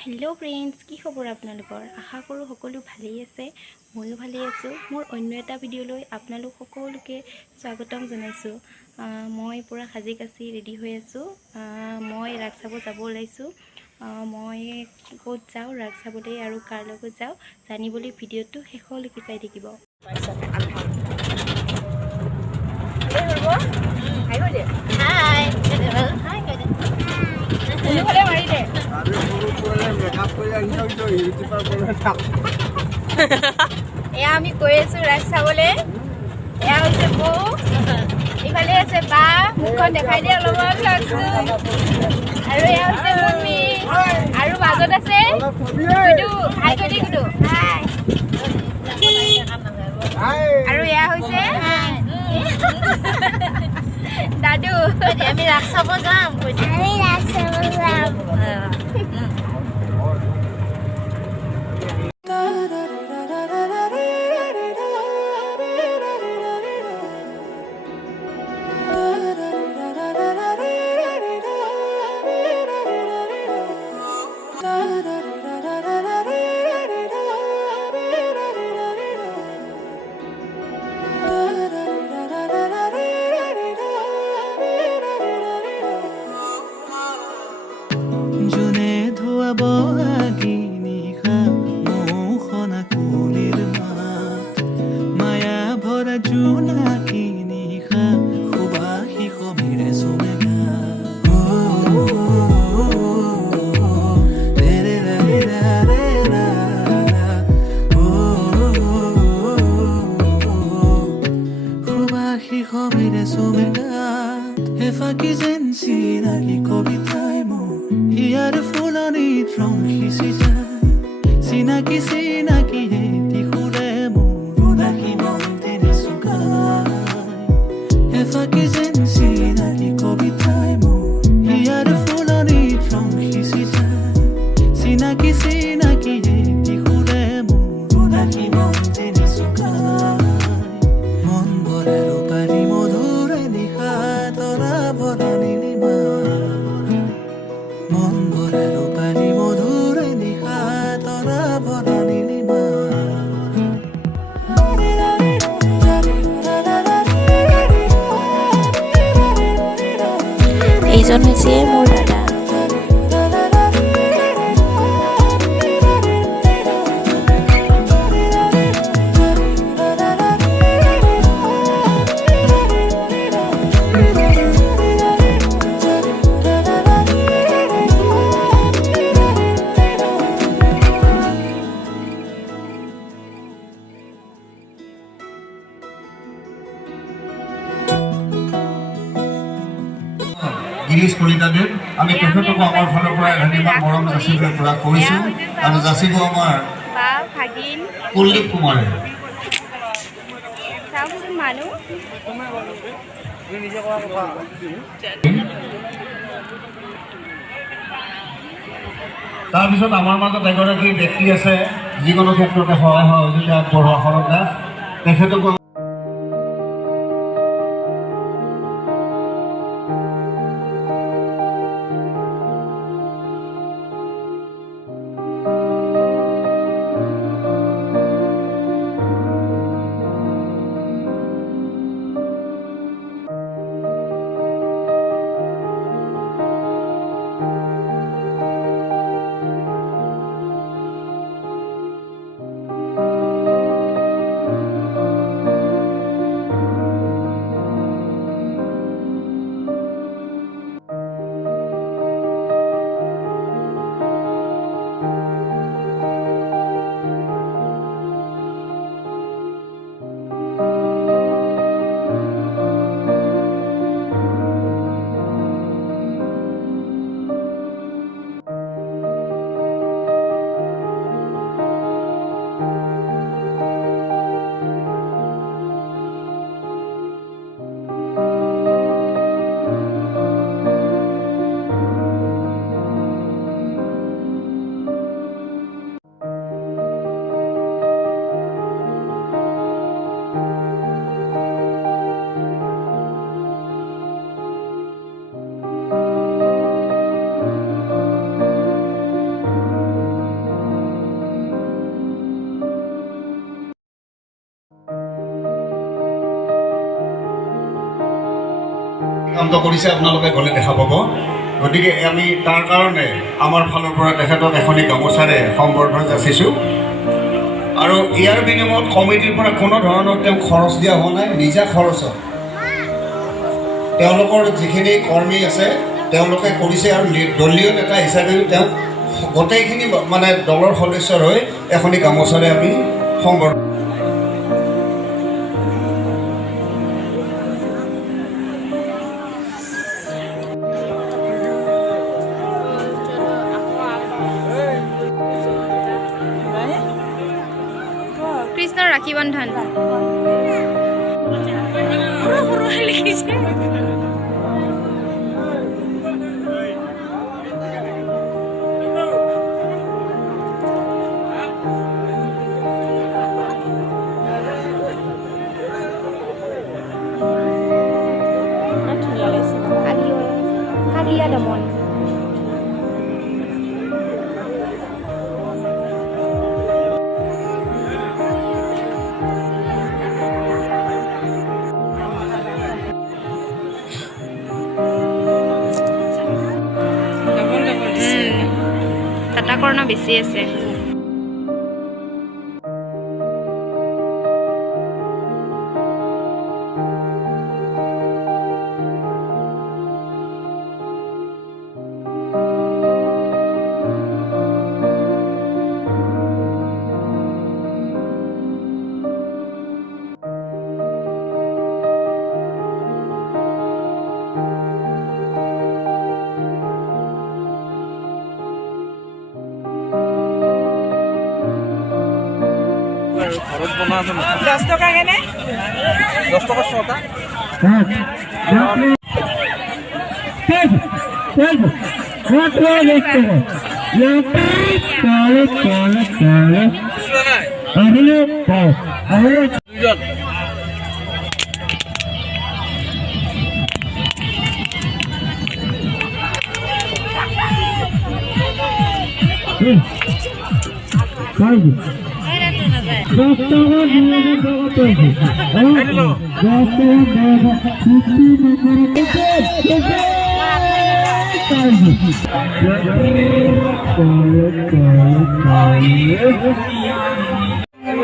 Hello' friends, কি খবৰ আপোনালোকৰ? আশা কৰোঁ সকলো ভালেই আছে। ময়ো ভালেই আছোঁ। মোৰ অন্য এটা ভিডিঅ'লৈ আপোনালোক সকলোকে স্বাগতম জনাইছোঁ। মই পূৰা সাজি কাচি ৰেডি হৈ আছোঁ। মই ৰাস চাব যাব ওলাইছোঁ। মই ক'ত যাওঁ ৰাস চাবলৈ আৰু কাৰ লগত যাওঁ জানিবলৈ ভিডিঅ'টো শেষলৈকে চাই থাকিব। এয়া আমি গৈ আছো ৰাস চাবলৈ। এয়া হৈছে বৌ, ইফালে আছে বা, মুখখন দেখাই দিয়ে অলপমান লাগছো। আৰু এয়া হৈছে মুন্মি, আৰু মাজত আছে গুডু। হাই কৰি দি গুডু। আৰু এয়া হৈছে দাদু। আমি ৰাস চাব যাম। জোনে ধুৱাব আগি নিশা মৌসনা কুলিৰ মাত মায়া ভৰা জোনাকী নিশা সুবাসী সমীৰে চুমেগা সুবাসী সমীৰে চুমেগাত এফাকি যেন চিনাকি কবিতাই মোৰ ইয়াৰ ফুলনিত ৰং সিঁচি যায় চিনাকি চিনাকি এটি সুৰে মোৰ উদাসী মন তেনে চুকাই এফাকি যেন চিনাকি কবিতাই মোৰ ইয়াৰ ফুলনিত ৰং সিঁচি যায় চিনাকি চিনাকি এটি সুৰে মোৰ উদাসী মন তেনে চুকাই মন ভৰে ৰূপালী মধুৰে নিশা তৰা ভৰা নীলিমা মন ভৰে ৰূপালী মধুৰে নিশা তৰা ভৰা নীলিমা এইজন হৈছে মোৰ দাদা। গিৰীশ কলিতাদেৱ আমি তেখেতকো আমাৰ ফালৰ পৰা এভাগিমান মৰম যাচিবলৈ প্ৰয়াস কৰিছোঁ আৰু যাচিব আমাৰ কুলদীপ কুমাৰে। তাৰপিছত আমাৰ মাজত এগৰাকী ব্যক্তি আছে যিকোনো ক্ষেত্ৰতে সহায় সহযোগিতা আগবঢ়োৱা শৰৎ দাস, তেখেতকো আনন্দ কৰিছে আপোনালোকে গ'লে দেখা পাব গতিকে আমি তাৰ কাৰণে আমাৰ ফালৰ পৰা তেখেতক এখনি গামোচাৰে সম্বৰ্ধনা যাচিছোঁ আৰু ইয়াৰ বিনিময়ত কমিটিৰ পৰা কোনো ধৰণৰ তেওঁ খৰচ দিয়া হোৱা নাই নিজা খৰচত তেওঁলোকৰ যিখিনি কৰ্মী আছে তেওঁলোকে কৰিছে আৰু দলীয় নেতা হিচাপে তেওঁ গোটেইখিনি মানে দলৰ সদস্যৰ হৈ এখনি গামোচাৰে আমি সম্বৰ্ধনা কৃষ্ণৰ ৰাখী বন্ধন লিখিছে কালিয়া দমন কাটাকৰ্ণ বেছি আছে ঘৰত বনোৱা আছে 10 টকা কেনে 10 টকা ছটা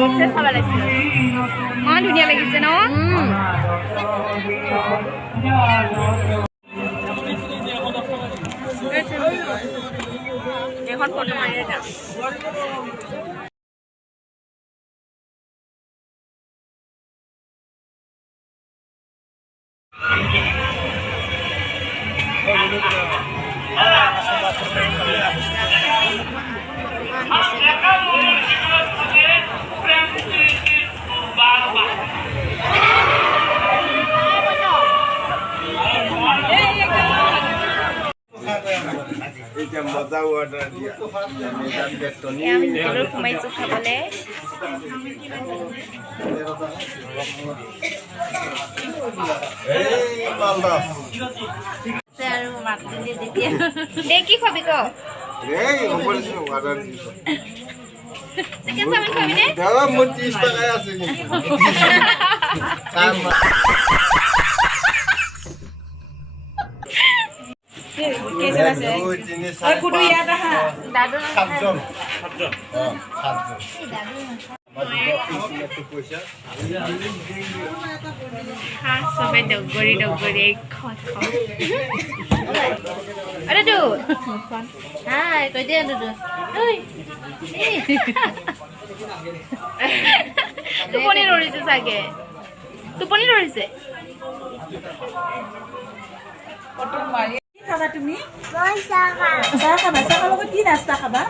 দুজন ধুনীয়া লাগিছে ন এখন ফটো মাৰি এটা আমি ভিতৰত সোমাইছোঁ খাবলৈ দে কি খাবি ক চিকেন চাওমিন খাবি নে সবে ডগৰী ডগৰী কৈ দিয়া টোপনি ধৰিছে চাগে টোপনি ধৰিছে খাবা তুমি চাহ খাবা চাহৰ লগত কি নাস্তা খাবা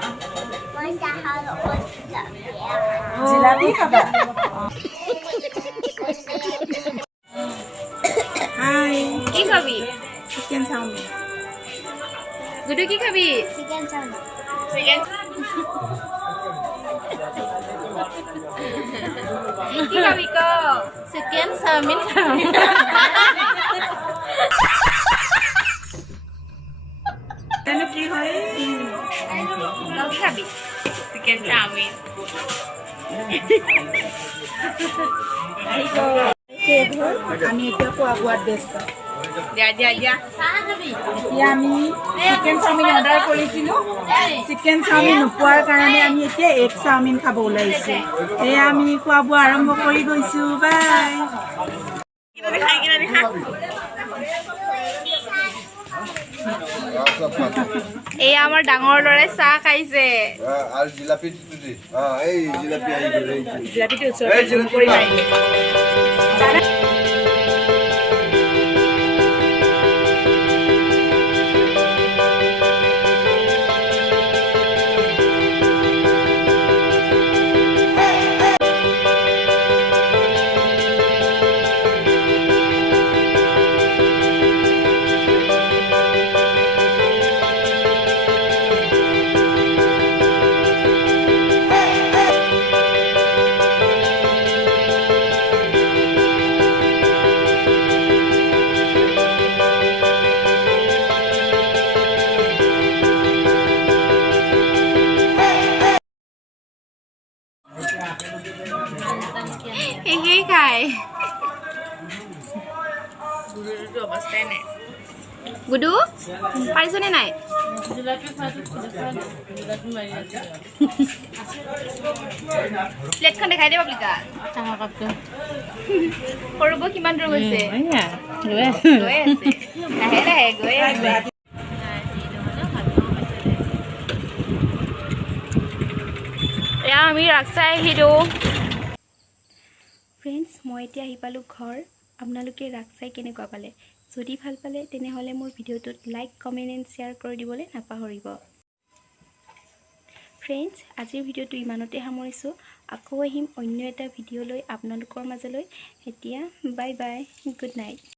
জিলাপি খাবা হাই কি খাবি চিকেন চাওমিন গুডু কি খাবি চিকেন কি খাবি ক চিকেন চাওমিন কি হয় খাবি চিকেন চাওমিন আমি এতিয়া খোৱা বোৱাত ব্যস্ত এতিয়া আমি চিকেন চাওমিন অৰ্ডাৰ কৰিছিলোঁ চিকেন চাওমিন নোপোৱাৰ কাৰণে আমি এতিয়া এগ চাওমিন খাব ওলাইছোঁ এয়া আমি খোৱা বোৱা আৰম্ভ কৰি গৈছোঁ বাই এয়া আমাৰ ডাঙৰ ল'ৰাই চাহ খাইছে আৰু জিলাপি দি এই জিলাপি আহি গ'ল জিলাপিটো ওচৰতে জুম কৰি মাৰিলে একেই খায় গুডু পাৰিছনে নাই প্লেটখন দেখাই দিব প্লিকা সৰু বৌ কিমান দূৰ গৈছে গৈ আছে লাহে লাহে গৈ আছে এয়া আমি ৰাস্তাই আহিলোঁ ফ্ৰেণ্ডছ মই এতিয়া আহি পালোঁ ঘৰ আপোনালোকে ৰাস চাই কেনেকুৱা পালে যদি ভাল পালে তেনেহ'লে মোৰ ভিডিঅ'টোত লাইক কমেণ্ট এণ্ড শ্বেয়াৰ কৰি দিবলৈ নাপাহৰিব ফ্ৰেণ্ডছ আজিৰ ভিডিঅ'টো ইমানতে সামৰিছোঁ আকৌ আহিম অন্য এটা ভিডিঅ' লৈ আপোনালোকৰ মাজলৈ এতিয়া বাই বাই গুড নাইট